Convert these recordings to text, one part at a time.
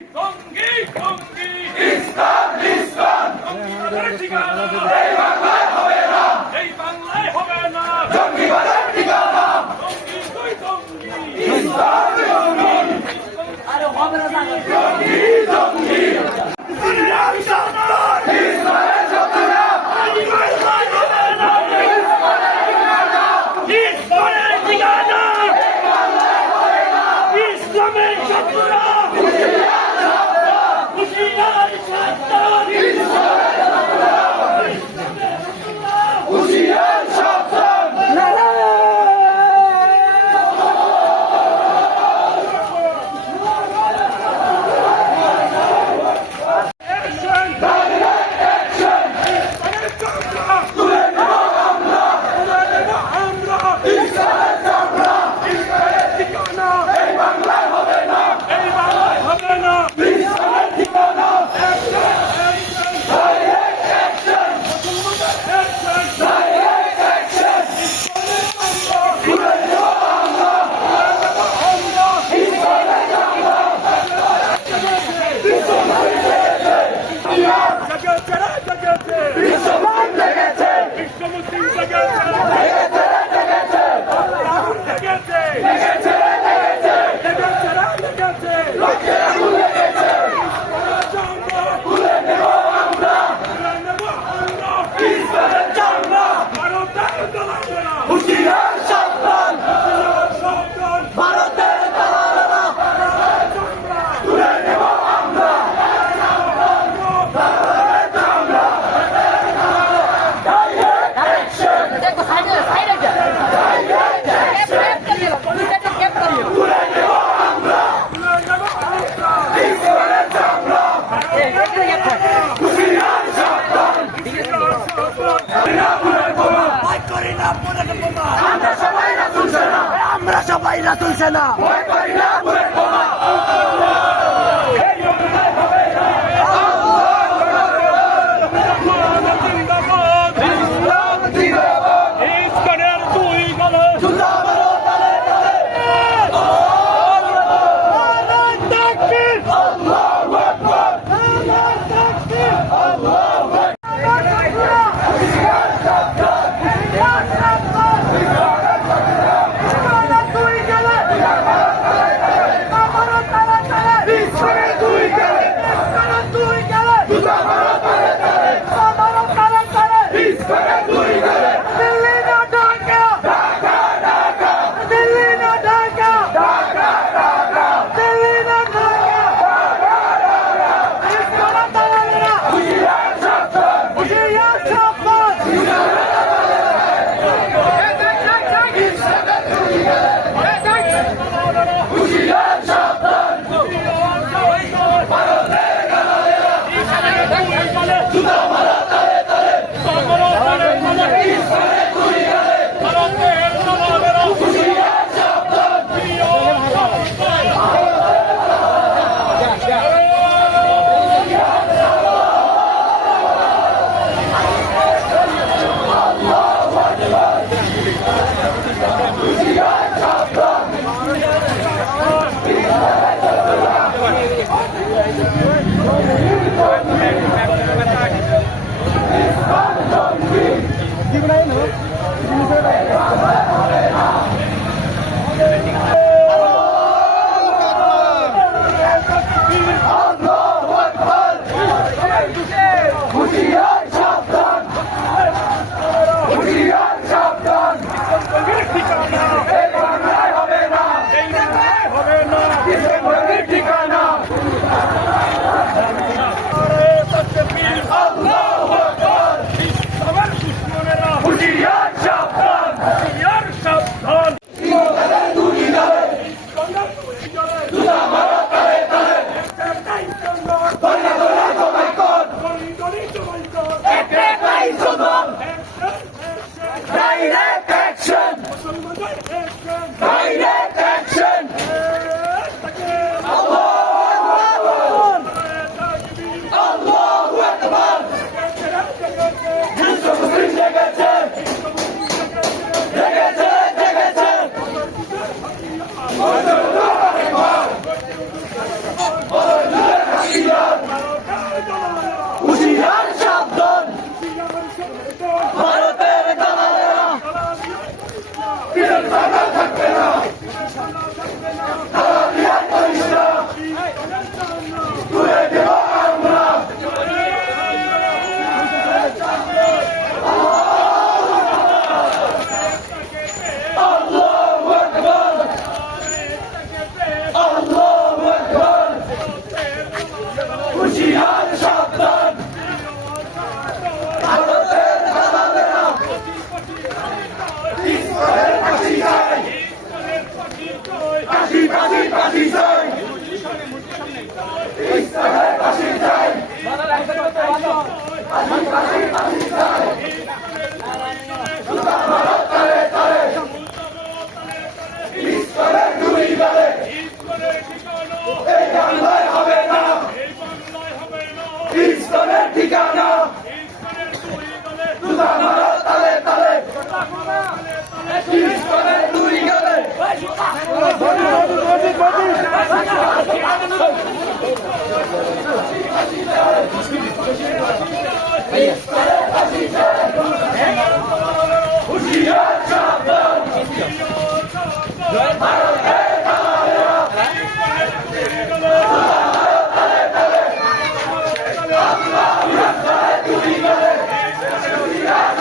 জঙ্গি জঙ্গি ইসলাম ইসলাম জঙ্গিবাদের ঠিকানা এই বাংলায় হবে না, এই বাংলায় হবে না জঙ্গিবাদের ঠিকানা। জঙ্গি তুই জঙ্গি ইসলাম জঙ্গি আরে হবে না জঙ্গি জঙ্গি ইসলাম সন্তান ইসলামের শত্রুরা এই বাংলায় হবে না, ইসলামের ঠিকানা এই বাংলায় হবে না, ইসলামের শত্রুরা আমরা সবাই রাসূল সেনা ভয় করি না বুলেট বোমা। ঠিকানা তুলে দেব আমরা আল্লাহু আকবার আল্লাহু আকবার হুঁশিয়ার সাবধান ভারতের দালালেরা ইসরায়েলের ফাঁসি চাই ফাঁসি ফাঁসি ফাঁসি চাই ইসরায়েলের ফাঁসি চাই ফাঁসি ফাঁসি ফাঁসি চাই সুতা মারো তালে তালে ইসরায়েলের গুলি গালে এই বাংলায় হবে না ইসরায়েলের ঠিকানা সুতা মারো তালে তালে ইসরায়েলের গুলি গালে হুঁশিয়ার সাবধান ভারতের দালালেরা তালে তালে আল্লাহু আকবার গুলি গালে হুঁশিয়ার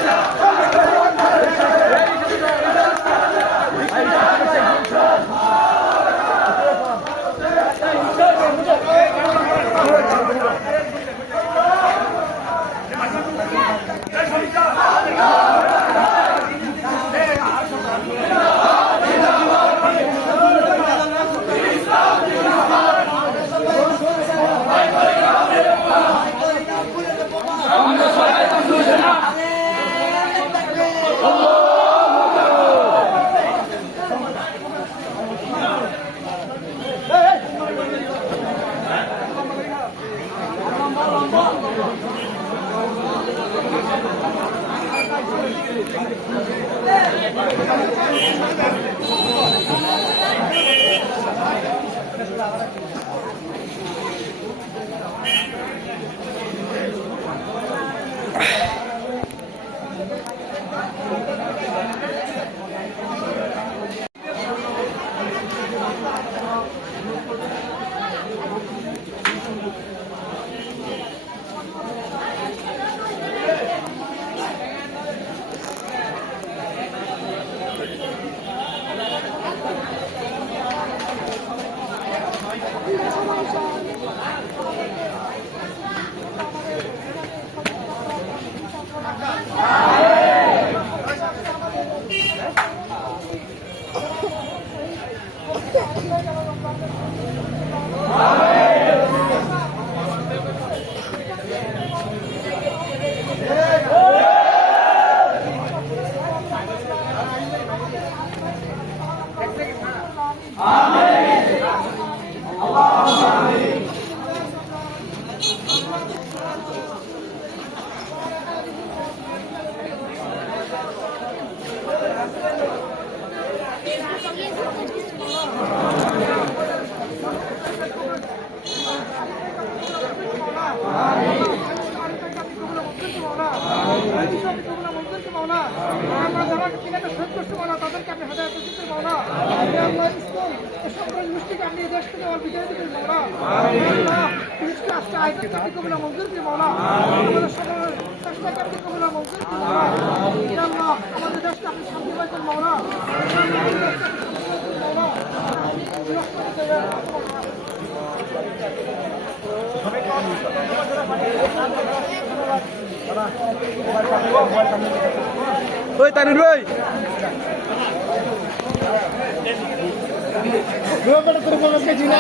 তাদেরকে আপনি হাজার মাওলা ইসলাম সকল মুসলিম আপনি দেশ থেকে বিজয় দিবেন মাওলা আজকে আইটেম আপনি কবুলা মঞ্জুর কি মাওলা আমাদের সকল চেষ্টাকে আপনি কবুলা মঞ্জুর কি মাওলা আল্লাহ আমাদের দেশকে আপনি শান্তি পাইতেন মাওলা ওই তানির ভাই তোর মনে কেজি না